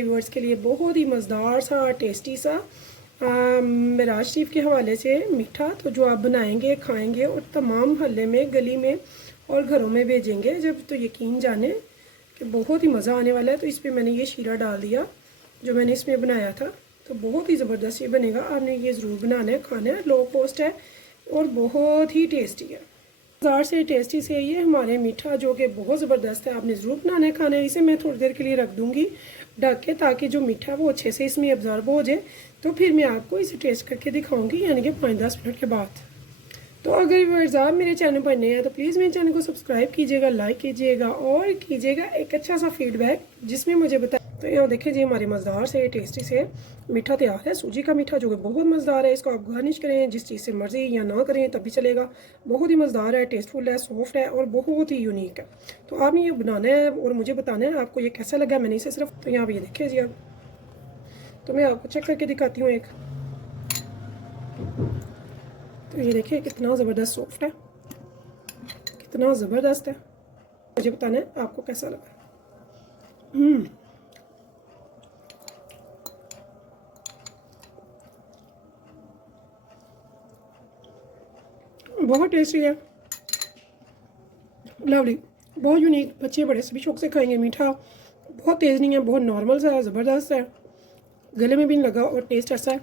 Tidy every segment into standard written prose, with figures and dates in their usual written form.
मेरे व्यूअर्स के लिए बहुत ही मज़ेदार सा टेस्टी सा मेराज शरीफ के हवाले से मीठा, तो जो आप बनाएंगे खाएंगे और तमाम हल्ले में गली में और घरों में भेजेंगे जब, तो यकीन जाने कि बहुत ही मज़ा आने वाला है। तो इस पर मैंने ये शीरा डाल दिया जो मैंने इसमें बनाया था, तो बहुत ही ज़बरदस्त ये बनेगा। आपने ये ज़रूर बनाना है, खाना है, लो कॉस्ट है और बहुत ही टेस्टी है। बाजार से टेस्टी से ये हमारे मीठा जो कि बहुत ज़बरदस्त है, आपने ज़रूर बनाना है, खाना है। इसे मैं थोड़ी देर के लिए रख दूँगी ढक के, ताकि जो मीठा वो अच्छे से इसमें अब्जॉर्ब हो जाए। तो फिर मैं आपको इसे टेस्ट करके दिखाऊंगी, यानी कि 5-10 मिनट के बाद। तो अगर व्यूअर्स आप मेरे चैनल पर नए हैं तो प्लीज़ मेरे चैनल को सब्सक्राइब कीजिएगा, लाइक कीजिएगा और कीजिएगा एक अच्छा सा फीडबैक जिसमें मुझे बताए। तो यहाँ देखिए जी, हमारे मज़ेदार से टेस्टी से मीठा तैयार है, सूजी का मीठा जो कि बहुत मज़ेदार है। इसको आप गार्निश करें जिस चीज़ से मर्ज़ी या ना करें तब भी चलेगा, बहुत ही मज़ेदार है, टेस्टफुल है, सॉफ्ट है और बहुत ही यूनिक है। तो आपने ये बनाना है और मुझे बताना है आपको ये कैसा लगा। मैंने इसे सिर्फ, तो यहाँ पर ये देखिए जी आप, तो मैं आपको चेक करके दिखाती हूँ एक। तो ये देखिए कितना ज़बरदस्त सॉफ्ट है, कितना ज़बरदस्त है। मुझे बताना है आपको कैसा लगा। बहुत टेस्टी है, लवली, बहुत यूनिक, बच्चे बड़े सभी शौक से खाएंगे। मीठा बहुत तेज़ नहीं है, बहुत नॉर्मल सा है, ज़बरदस्त है, गले में भी नहीं लगा और टेस्ट ऐसा है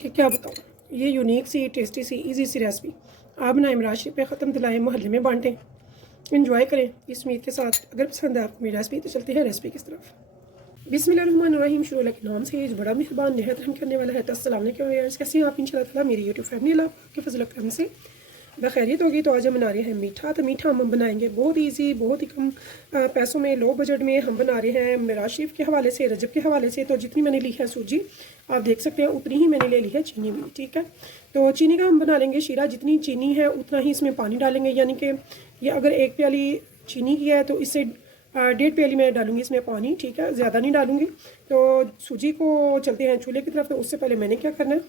कि क्या बताऊँ। ये यूनिक सी टेस्टी सी इजी सी रेसिपी आप बनाएं, राशि पे ख़त्म दिलाएं, मोहल्ले में बांटें, इंजॉय करें इस उम्मीद के साथ। अगर पसंद है आपको मेरी रेसिपी तो चलते हैं रेसिपी की तरफ। बिस्मिल्लाहिर्रहमानिर्रहीम, शुरू अल्लाह के नाम से जो बड़ा मेहरबान निहायत रहम करने वाला है। तो अस्सलाम वालेकुम व्यूअर्स, कैसे हैं आप? इंशाल्लाह ताला मेरी यूट्यूब फैमिली अल्लाह के फजल करम से बखैरियत होगी। तो आज हम बना रहे हैं मीठा। तो मीठा हम बनाएंगे बहुत ईजी, बहुत ही कम पैसों में, लो बजट में हम बना रहे हैं मेराज शरीफ के हवाले से, रजब के हवाले से। तो जितनी मैंने ली है सूजी आप देख सकते हैं, उतनी ही मैंने ले ली है चीनी भी, ठीक है। तो चीनी का हम बना लेंगे शीरा, जितनी चीनी है उतना ही इसमें पानी डालेंगे, यानी कि ये अगर 1 प्याली चीनी की है तो इससे 1.5 प्याली मैं डालूंगी इसमें पानी, ठीक है, ज़्यादा नहीं डालूंगी। तो सूजी को चलते हैं चूल्हे की तरफ। तो उससे पहले मैंने क्या करना है,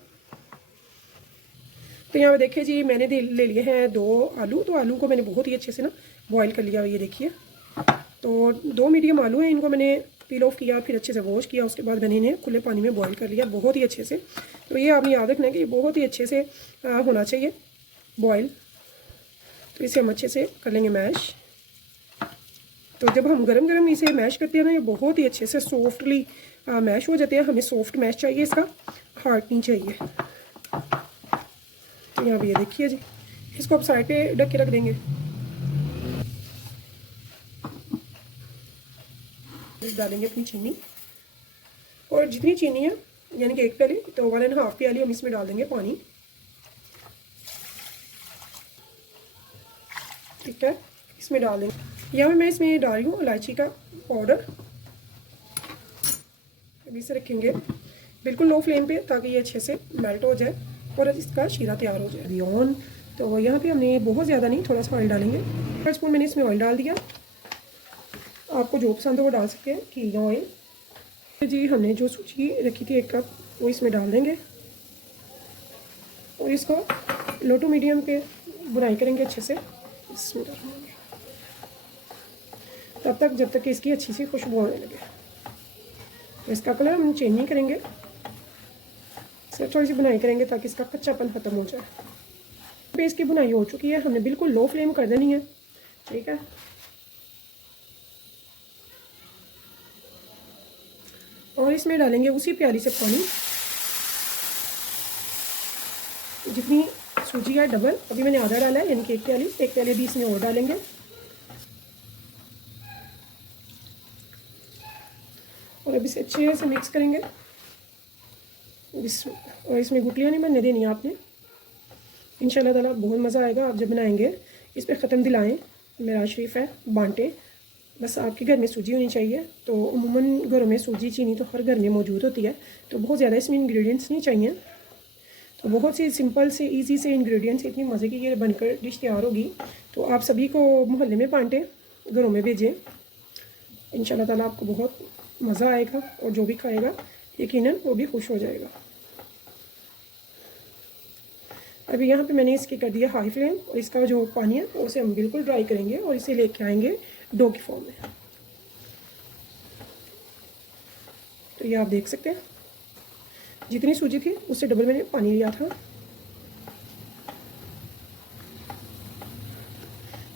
तो यहाँ पे देखिए जी, मैंने ले लिए हैं 2 आलू। तो आलू को मैंने बहुत ही अच्छे से ना बॉईल कर लिया, ये देखिए। तो 2 मीडियम आलू हैं, इनको मैंने पील ऑफ किया, फिर अच्छे से वॉश किया, उसके बाद मैंने इन्हें खुले पानी में बॉईल कर लिया बहुत ही अच्छे से। तो ये आपने याद रखना है कि ये बहुत ही अच्छे से होना चाहिए बॉयल। तो इसे हम अच्छे से कर लेंगे मैश। तो जब हम गरम गरम इसे मैश करते हैं ना, ये बहुत ही अच्छे से सॉफ्टली मैश हो जाते हैं। हमें सॉफ्ट मैश चाहिए, इसका हार्ड नहीं चाहिए। तो यहाँ भी ये देखिए जी, इसको आप साइड पे ढक के रख देंगे। डालेंगे अपनी चीनी, और जितनी चीनी है यानी कि 1 प्याली, तो 1.5 प्याली हम इसमें डाल देंगे पानी, ठीक है। इसमें डाल देंगे, यहाँ मैं इसमें डाल रही हूँ इलायची का पाउडर। अभी से रखेंगे बिल्कुल लो फ्लेम पे ताकि ये अच्छे से मेल्ट हो जाए और इसका शीरा तैयार हो जाए। अभी ऑन, तो यहाँ पे हमने बहुत ज़्यादा नहीं, थोड़ा सा ऑयल डालेंगे। 1 स्पून मैंने इसमें ऑयल डाल दिया, आपको जो पसंद हो वो डाल सकते हैं, घी या ऑयल। जी हमने जो सूजी रखी थी 1 कप, वो इसमें डाल देंगे और इसको लो टू मीडियम पे बुनाई करेंगे अच्छे से, इसमें तब तक जब तक कि इसकी अच्छी सी खुशबू आने लगे। तो इसका कलर हम चेंज नहीं करेंगे, सिर्फ थोड़ी सी बुनाई करेंगे ताकि इसका कच्चापन ख़त्म हो जाए। पे इसकी बुनाई हो चुकी है, हमने बिल्कुल लो फ्लेम कर देनी है, ठीक है। और इसमें डालेंगे उसी प्याली से पानी, जितनी सूजी है डबल। अभी मैंने आधा डाला है, यानी कि 1 प्याली भी इसमें और डालेंगे। और अभी इसे अच्छे से मिक्स करेंगे, और इसमें गुटलियाँ नहीं बनने देनी आपने। इंशाल्लाह ताला बहुत मज़ा आएगा आप जब बनाएंगे। इस पर ख़त्म दिलाएं, मेराज शरीफ है, बांटें। बस आपके घर में सूजी होनी चाहिए। तो उम्मूमन घरों में सूजी चीनी तो हर घर में मौजूद होती है, तो बहुत ज़्यादा इसमें इंग्रेडिएंट्स नहीं चाहिए। तो बहुत सी सिंपल से ईजी से इंग्रेडिएंट्स, इतनी मज़े की ये बनकर डिश तैयार होगी। तो आप सभी को मोहल्ले में बांटें, घरों में भेजें, इंशाल्लाह ताला आपको बहुत मज़ा आएगा और जो भी खाएगा यकीनन वो भी खुश हो जाएगा। अभी यहाँ पे मैंने इसकी कर दिया हाई फ्लेम, और इसका जो पानी है उसे हम बिल्कुल ड्राई करेंगे और इसे लेके आएंगे डो की फॉर्म में। ये आप देख सकते हैं, जितनी सूजी थी उससे डबल मैंने पानी लिया था।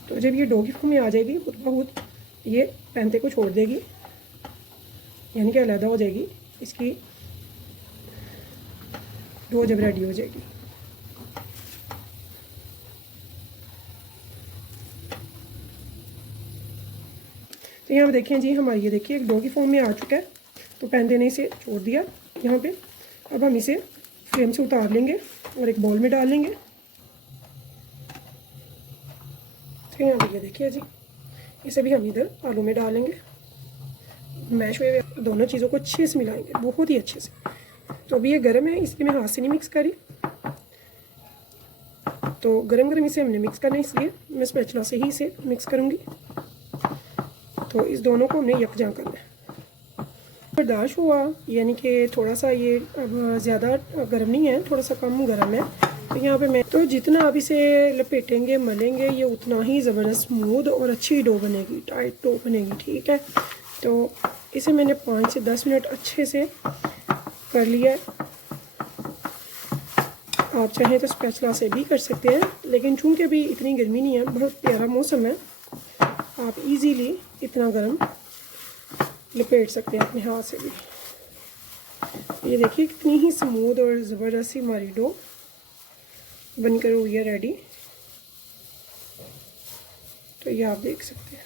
तो जब ये डो की फॉर्म में आ जाएगी खुद ब खुद ये पैंते को छोड़ देगी, यानी कि अलग हो जाएगी, इसकी डो जब रेडी हो जाएगी। तो यहाँ पे देखें जी, हमारी ये देखिए एक डो की फॉर्म में आ चुका है। तो पैंते ने इसे छोड़ दिया यहाँ पे। अब हम इसे फ्लेम से उतार लेंगे और एक बाउल में डाल लेंगे। तो यहाँ पे ये देखिए जी, इसे भी हम इधर आलू में डालेंगे। मैश हुए दोनों चीज़ों को अच्छे से मिलाएंगे, बहुत ही अच्छे से। तो अभी ये गर्म है इसलिए मैं हाथ से नहीं मिक्स करी, तो गरम गरम इसे हमने मिक्स करना है, इसलिए मैं स्पैचुला से ही इसे मिक्स करूँगी। तो इस दोनों को हमने यकजा करना है। बर्दाश्त हुआ, यानी कि थोड़ा सा ये अब ज़्यादा गर्म नहीं है, थोड़ा सा कम गर्म है। तो यहाँ पे मैं तो जितना आप इसे लपेटेंगे मलेंगे ये उतना ही ज़बरदस्त स्मूथ और अच्छी डो बनेगी, टाइट डो बनेगी, ठीक है। तो इसे मैंने 5 से 10 मिनट अच्छे से कर लिया है। आप चाहें तो स्पैचुला से भी कर सकते हैं, लेकिन चूँकि अभी इतनी गर्मी नहीं है, बहुत प्यारा मौसम है, आप इजीली इतना गर्म लपेट सकते हैं अपने हाथ से भी। ये देखिए कितनी ही स्मूथ और ज़बरदस्त हमारी डो बनकर हुई है रेडी। तो ये आप देख सकते हैं।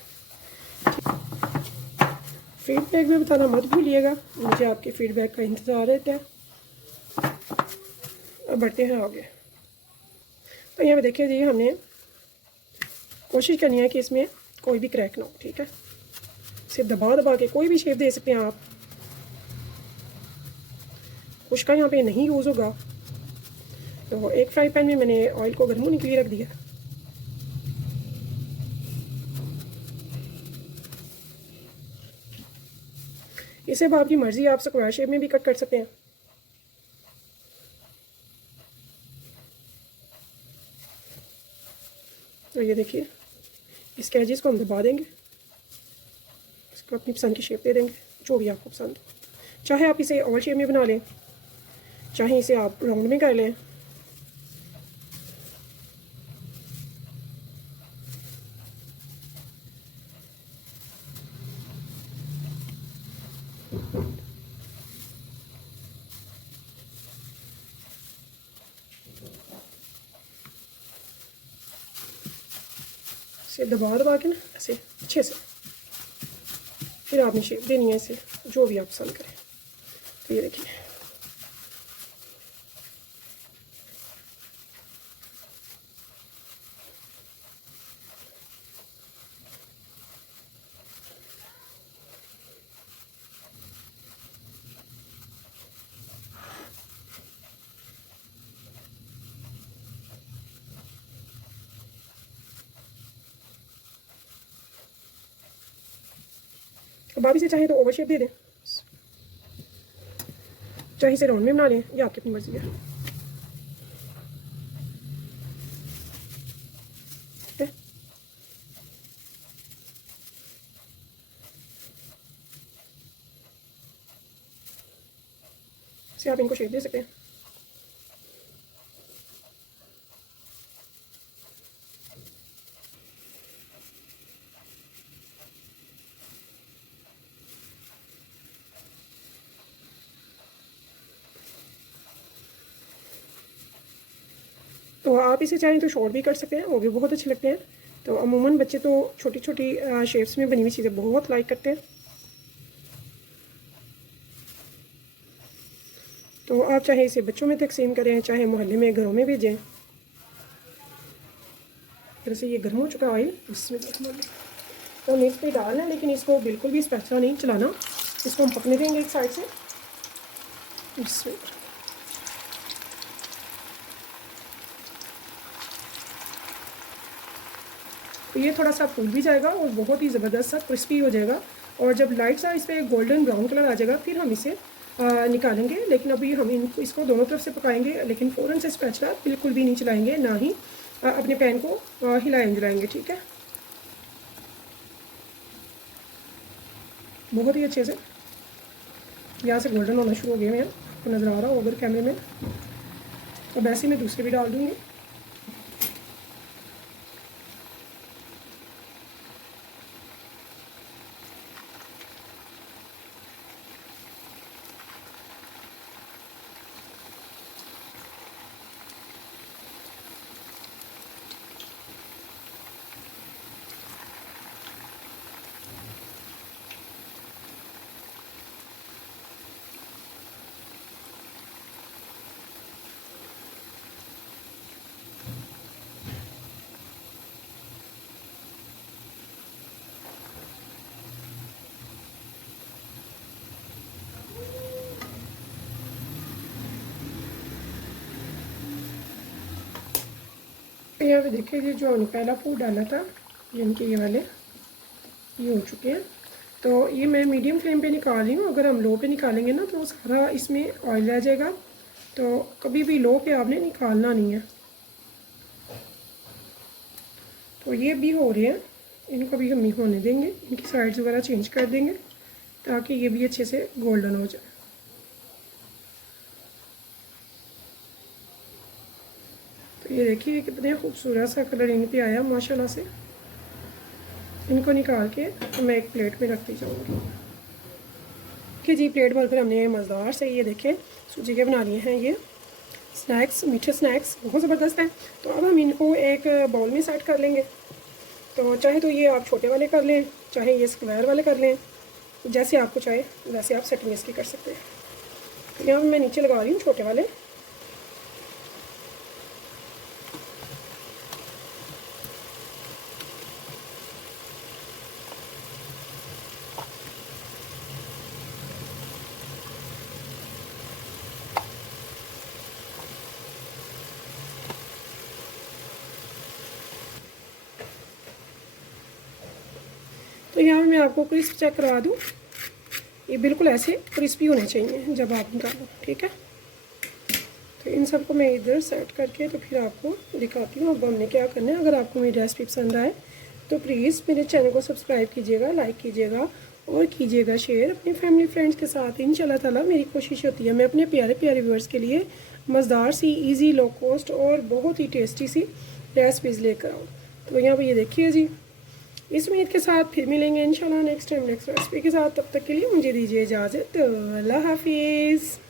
फीडबैक में बताना मत भूलिएगा, मुझे आपके फीडबैक का इंतज़ार रहता है। अब बढ़ते हैं आगे। तो यहाँ पे देखिए जी, हमने कोशिश करनी है कि इसमें कोई भी क्रैक ना हो, ठीक है। इसे दबा दबा के कोई भी शेप दे सकते हैं आप। कुछ का यहाँ पे नहीं यूज़ होगा। तो एक फ्राई पैन में मैंने ऑयल को गर्म होने के लिए रख दिया। इसे अब आपकी मर्ज़ी, आप स्क्वायर शेप में भी कट कर सकते हैं। तो ये देखिए, इसके एजेस को हम दबा देंगे, इसको अपनी पसंद की शेप दे देंगे, जो भी आपको पसंद हो। चाहे आप इसे ओवल शेप में बना लें, चाहे इसे आप राउंड में कर लें। इसे दबा दबा के ना ऐसे अच्छे से, फिर आपने शेप देनी है इसे, जो भी आप पसंद करें। तो ये देखिए, अब आप इसे चाहे तो ओवर शेप दे दें, चाहे इसे राउंड में बना लें, ये आपकी अपनी मर्जी है। ठीक है, इसे आप इनको शेप दे सकते हैं। तो आप इसे चाहें तो शॉर्ट भी कर सकते हैं, वो भी बहुत अच्छे लगते हैं। तो अमूमन बच्चे तो छोटी छोटी शेप्स में बनी हुई चीज़ें बहुत लाइक करते हैं। तो आप चाहे इसे बच्चों में तकसीम करें, चाहे मोहल्ले में घरों में भेजें। फिर से ये गर्म हो चुका ऑयल, इसमें तो हमें इस पर डालना है, लेकिन इसको बिल्कुल भी स्पैचुला नहीं चलाना, इसको हम पकने देंगे एक साइड से। इसमें तो ये थोड़ा सा फूल भी जाएगा और बहुत ही ज़बरदस्त सा क्रिस्पी हो जाएगा। और जब लाइट सा इस पर गोल्डन ब्राउन कलर आ जाएगा, फिर हम इसे निकालेंगे। लेकिन अभी हम इसको दोनों तरफ से पकाएंगे, लेकिन फ़ौरन से स्पैचुला बिल्कुल भी नहीं चलाएंगे, ना ही अपने पैन को हिलाएंगे, ठीक है। बहुत ही अच्छे से यहाँ से गोल्डन होना शुरू हो गए हैं, आपको नज़र आ रहा होगा कैमरे में। अब ऐसे मैं दूसरे भी डाल दूँगी। यहाँ पे देखिए ये जो हमने पहला फूड डाला था, जिनके ये वाले ये हो चुके हैं। तो ये मैं मीडियम फ्लेम पे निकाल रही हूँ। अगर हम लो पे निकालेंगे ना तो सारा इसमें ऑयल रह जाएगा, तो कभी भी लो पे आपने निकालना नहीं है। तो ये भी हो रहे हैं, इनको भी हम नहीं होने देंगे, इनकी साइड्स वगैरह चेंज कर देंगे ताकि ये भी अच्छे से गोल्डन हो जाए। तो ये देखिए कितने खूबसूरत सा कलर इन पे आया माशाल्लाह से। इनको निकाल के मैं एक प्लेट में रखती जाऊँगी कि जी प्लेट भरकर हमने मज़ेदार से ये देखें सूजी के बना लिए हैं ये स्नैक्स, मीठे स्नैक्स बहुत ज़बरदस्त हैं। तो अब हम इनको एक बाउल में सेट कर लेंगे। तो चाहे तो ये आप छोटे वाले कर लें, चाहे ये स्क्वायर वाले कर लें, जैसे आपको चाहे वैसे आप सेटिंग इसकी कर सकते हैं। तो यहाँ मैं नीचे लगा रही हूँ छोटे वाले। तो यहाँ मैं आपको क्रिस्प चेक करवा दूँ, ये बिल्कुल ऐसे क्रिस्पी होने चाहिए जब आप निकालो, ठीक है। तो इन सबको मैं इधर सेट करके तो फिर आपको दिखाती हूँ अब हमने क्या करना है। अगर आपको मेरी रेसिपी पसंद आए तो प्लीज़ मेरे चैनल को सब्सक्राइब कीजिएगा, लाइक कीजिएगा और कीजिएगा शेयर अपनी फैमिली फ्रेंड्स के साथ। इंशाल्लाह ताला मेरी कोशिश होती है मैं अपने प्यारे प्यारे व्यूअर्स के लिए मज़ेदार सी, इजी, लो कॉस्ट और बहुत ही टेस्टी सी रेसिपीज़ लेकर आऊँ। तो यहाँ पर ये देखिए जी, इस उम्मीद के साथ फिर मिलेंगे इंशाल्लाह नेक्स्ट टाइम नेक्स्ट रेसिपी के साथ। तब तक के लिए मुझे दीजिए इजाज़त। अल्लाह हाफिज़।